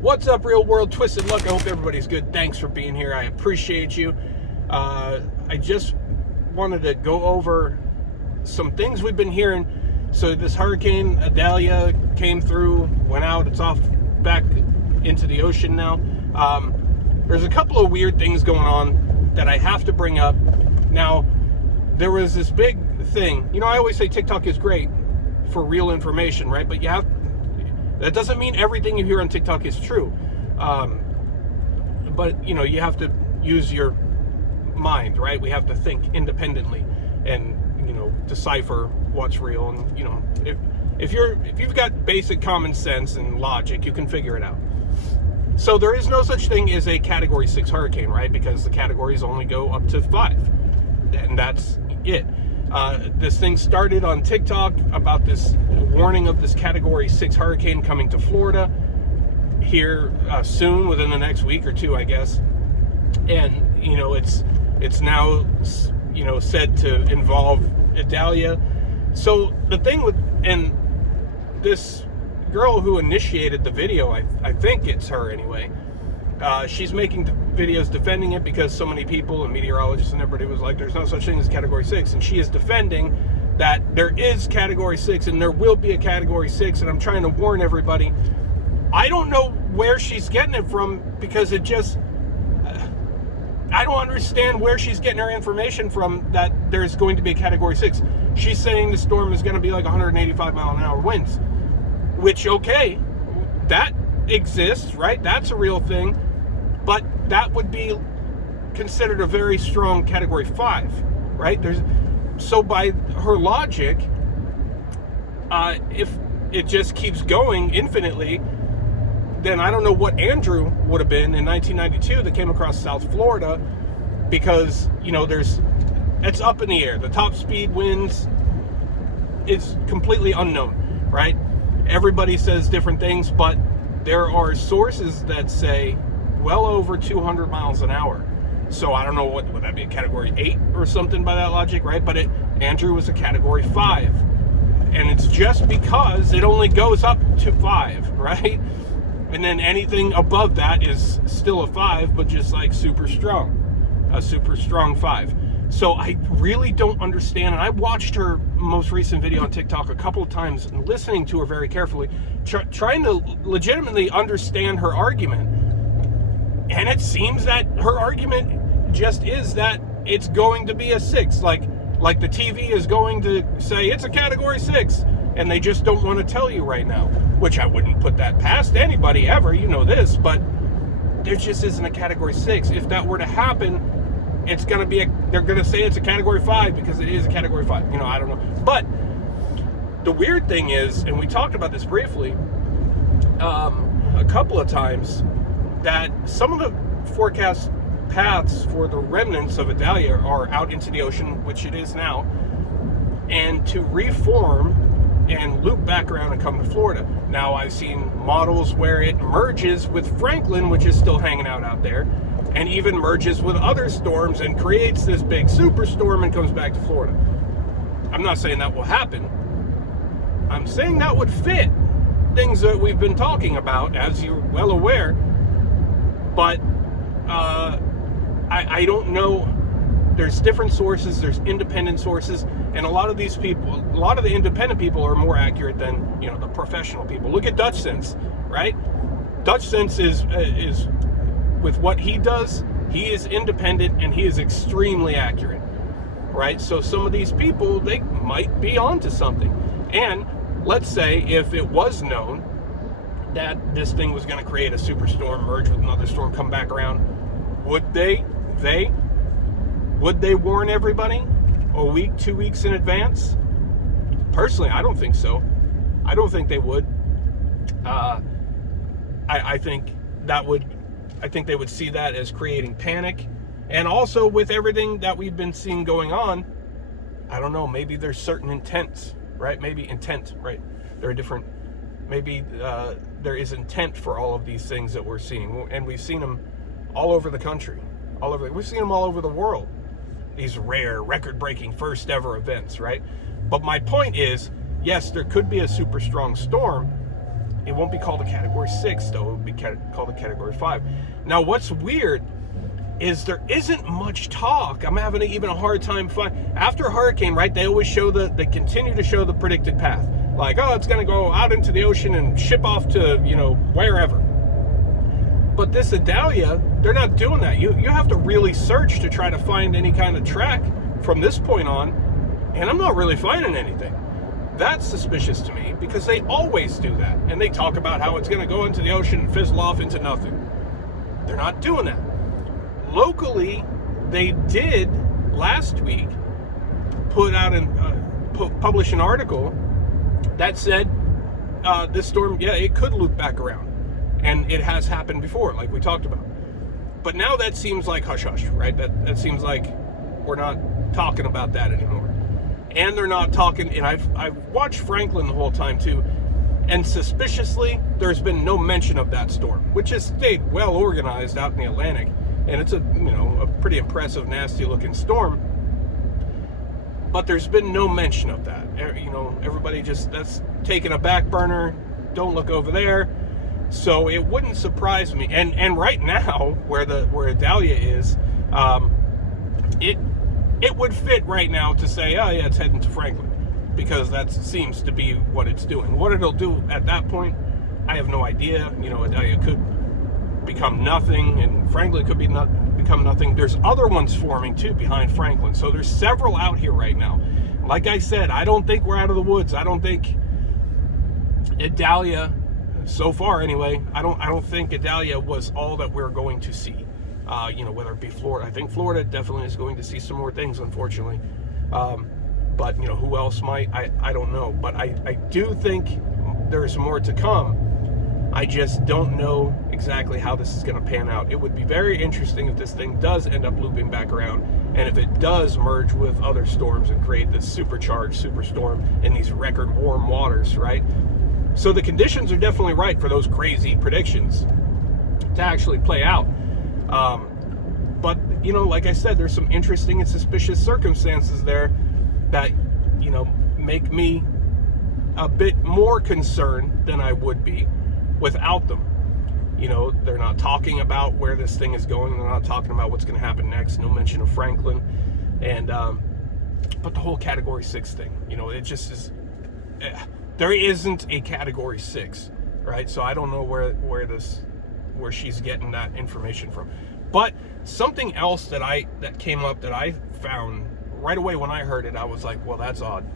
What's up, real world? Twisted Luck. I hope everybody's good. Thanks for being here. I appreciate you. I just wanted to go over some things we've been hearing. So this hurricane Idalia came through, went out. It's off back into the ocean now. There's a couple of weird things going on that I have to bring up. Now, there was this big thing. You know, I always say TikTok is great for real information, right? But that doesn't mean everything you hear on TikTok is true. But, you know, you have to use your mind, right? We have to think independently and, you know, decipher what's real. And, you know, if you've got basic common sense and logic, you can figure it out. So there is no such thing as a Category 6 hurricane, right? Because the categories only go up to 5. And that's it. This thing started on TikTok about this warning of this Category 6 hurricane coming to Florida here soon, within the next week or two, I guess. And, you know, it's now, you know, said to involve Idalia. So the thing with, and this girl who initiated the video, I think it's her anyway, she's making videos defending it because so many people and meteorologists and everybody was like, there's no such thing as Category 6. And she is defending that there is Category 6 and there will be a Category 6. And I'm trying to warn everybody. I don't know where she's getting it from, because it just, I don't understand where she's getting her information from that there's going to be a Category 6. She's saying the storm is going to be like 185 mile an hour winds, which, okay, that exists, right? That's a real thing. But that would be considered a very strong Category 5, right? So by her logic, if it just keeps going infinitely, then I don't know what Andrew would have been in 1992 that came across South Florida, because, you know, it's up in the air. The top speed winds is completely unknown, right? Everybody says different things, but there are sources that say well over 200 miles an hour. So I don't know, what would that be, a Category 8 or something by that logic, right? But Andrew was a Category 5. And it's just because it only goes up to 5, right? And then anything above that is still a 5, but just like super strong. A super strong 5. So I really don't understand. And I watched her most recent video on TikTok a couple of times and listening to her very carefully, trying to legitimately understand her argument. And it seems that her argument just is that it's going to be a 6. Like the TV is going to say it's a Category 6, and they just don't want to tell you right now, which I wouldn't put that past anybody ever, you know this, but there just isn't a Category 6. If that were to happen, it's going to be they're going to say it's a Category 5 because it is a Category 5. You know, I don't know. But the weird thing is, and we talked about this briefly a couple of times, that some of the forecast paths for the remnants of Idalia are out into the ocean, which it is now, and to reform and loop back around and come to Florida. Now, I've seen models where it merges with Franklin, which is still hanging out there, and even merges with other storms and creates this big superstorm and comes back to Florida. I'm not saying that will happen. I'm saying that would fit things that we've been talking about, as you're well aware. But I don't know. There's different sources. There's independent sources, and a lot of these people, a lot of the independent people are more accurate than, you know, the professional people. Look at Dutch Sense, right? Dutch Sense is with what he does. He is independent and he is extremely accurate, right? So some of these people, they might be onto something. And let's say if it was known that this thing was going to create a superstorm, merge with another storm, come back around, would they warn everybody a week, 2 weeks in advance? Personally, I don't think so. I don't think they would. I think they would see that as creating panic. And also, with everything that we've been seeing going on, I don't know, maybe there's certain intents, right? Maybe intent, right? There are different, maybe there is intent for all of these things that we're seeing. And we've seen them all over the country. We've seen them all over the world. These rare, record-breaking, first-ever events, right? But my point is, yes, there could be a super strong storm, It won't be called a Category 6, though. It would be called a Category 5. Now, what's weird is there isn't much talk. I'm having even a hard time after a hurricane, right? They always show they continue to show the predicted path. Like, oh, it's going to go out into the ocean and ship off to, wherever. But this Idalia, they're not doing that. You have to really search to try to find any kind of track from this point on, and I'm not really finding anything. That's suspicious to me, because they always do that. And they talk about how it's going to go into the ocean and fizzle off into nothing. They're not doing that. Locally, they did last week publish an article that said this storm, it could loop back around. And it has happened before, like we talked about. But now that seems like hush-hush, right? That seems like we're not talking about that anymore. And they're not talking, and I've watched Franklin the whole time too, and suspiciously, there's been no mention of that storm, which has stayed well organized out in the Atlantic. And it's a pretty impressive, nasty-looking storm. But there's been no mention of that. Everybody that's taking a back burner. Don't look over there. So it wouldn't surprise me. And right now, where Idalia is, it would fit right now to say, oh yeah, it's heading to Franklin, because that seems to be what it's doing. What it'll do at that point, I have no idea. Idalia could become nothing, and Franklin could become nothing. There's other ones forming too behind Franklin. So there's several out here right now. Like I said, I don't think we're out of the woods. I don't think Idalia, so far anyway, I don't think Idalia was all that we're going to see. Whether it be Florida. I think Florida definitely is going to see some more things, unfortunately. But who else might? I don't know. But I do think there's more to come. I just don't know exactly how this is going to pan out. It would be very interesting if this thing does end up looping back around, and if it does merge with other storms and create this supercharged superstorm in these record warm waters, right? So the conditions are definitely right for those crazy predictions to actually play out. But, like I said, there's some interesting and suspicious circumstances there that, make me a bit more concerned than I would be without them. They're not talking about where this thing is going. They're not talking about what's going to happen next. No mention of Franklin. And, but the whole Category 6 thing, it just is, there isn't a Category 6, right? So I don't know where she's getting that information from. But something else that came up that I found right away when I heard it, I was like, well, that's odd.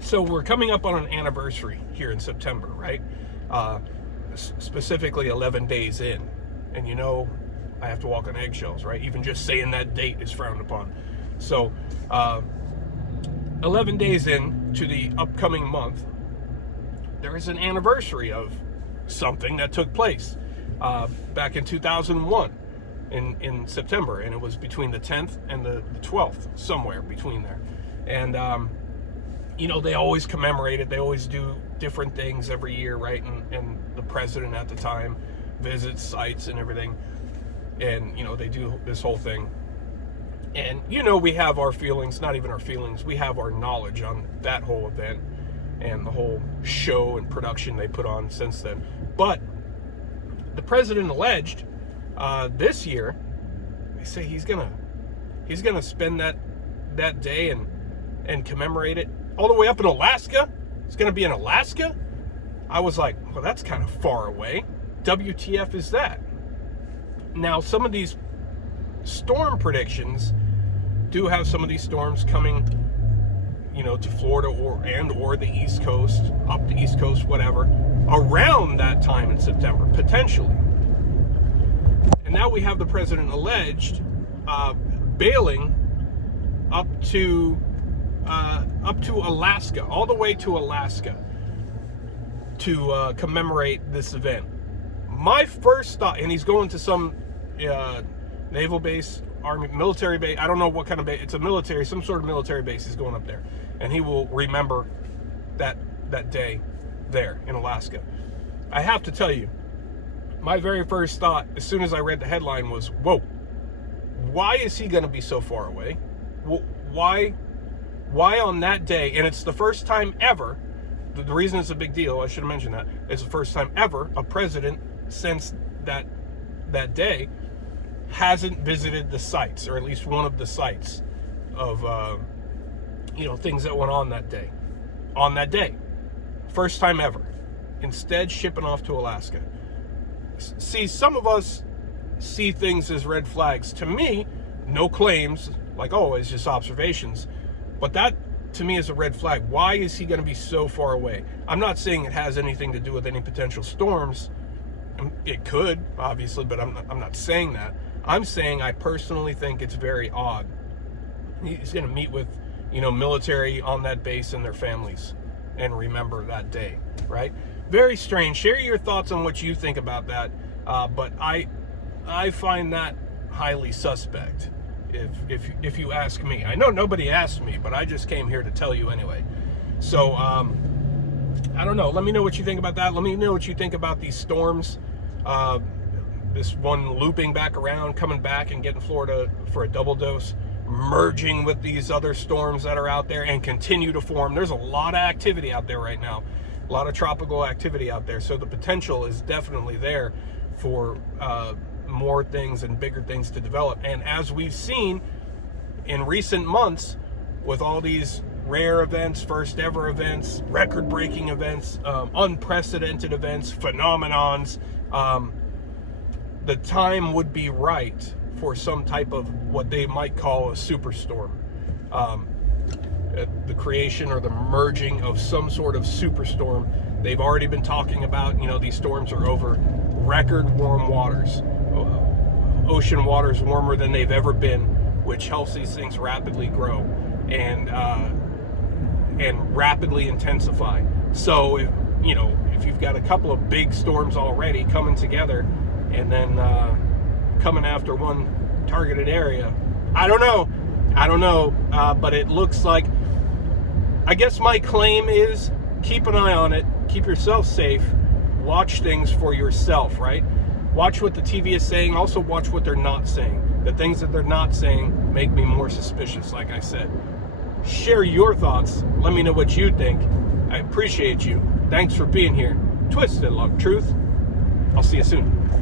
So we're coming up on an anniversary here in September, right? Specifically 11 days in. And I have to walk on eggshells, right? Even just saying that date is frowned upon. So 11 days in to the upcoming month, there is an anniversary of something that took place back in 2001 in September, and it was between the 10th and the 12th, somewhere between there. And they always commemorate it. They always do different things every year, right? And the president at the time visits sites and everything, and they do this whole thing. And we have our feelings, not even our feelings, we have our knowledge on that whole event and the whole show and production they put on since then. But the president alleged this year, they say he's gonna spend that day and commemorate it all the way up in Alaska. It's gonna be in Alaska. I was like, well, that's kind of far away. WTF is that? Now, some of these storm predictions do have some of these storms coming, to Florida or the East Coast, up the East Coast, whatever, around that time in September, potentially. And now we have the president alleged bailing up to Alaska, all the way to Alaska, to commemorate this event. My first thought, and he's going to some naval base, army, military base. I don't know what kind of base. It's a military, some sort of military base. He's going up there, and he will remember that day there in Alaska. I have to tell you, my very first thought, as soon as I read the headline, was, whoa, why is he going to be so far away? Why on that day? And it's the first time ever the reason it's a big deal, I should have mentioned that, it's the first time ever a president since that day hasn't visited the sites, or at least one of the sites of things that went on that day. On that day, first time ever. Instead, shipping off to Alaska. See, some of us see things as red flags. To me, no claims, like always, just observations. But that, to me, is a red flag. Why is he going to be so far away? I'm not saying it has anything to do with any potential storms. It could, obviously, but I'm not saying that. I'm saying I personally think it's very odd. He's going to meet with, military on that base and their families and remember that day, right? Very strange. Share your thoughts on what you think about that. But I find that highly suspect, if you ask me. I know nobody asked me, but I just came here to tell you anyway. So I don't know. Let me know what you think about that. Let me know what you think about these storms. This one looping back around, coming back and getting Florida for a double dose, merging with these other storms that are out there and continue to form. There's a lot of activity out there right now, a lot of tropical activity out there. So the potential is definitely there for more things and bigger things to develop. And as we've seen in recent months with all these rare events, first ever events, record-breaking events, unprecedented events, phenomenons, the time would be right for some type of what they might call a superstorm. The creation or the merging of some sort of superstorm. They've already been talking about, these storms are over record warm waters. Ocean waters warmer than they've ever been, which helps these things rapidly grow and rapidly intensify. So if you've got a couple of big storms already coming together and then coming after one targeted area, I don't know, but it looks like, I guess my claim is keep an eye on it, keep yourself safe, watch things for yourself, right? Watch what the TV is saying, also watch what they're not saying. The things that they're not saying make me more suspicious, like I said. Share your thoughts, let me know what you think. I appreciate you. Thanks for being here. Twisted Luck Truth. I'll see you soon.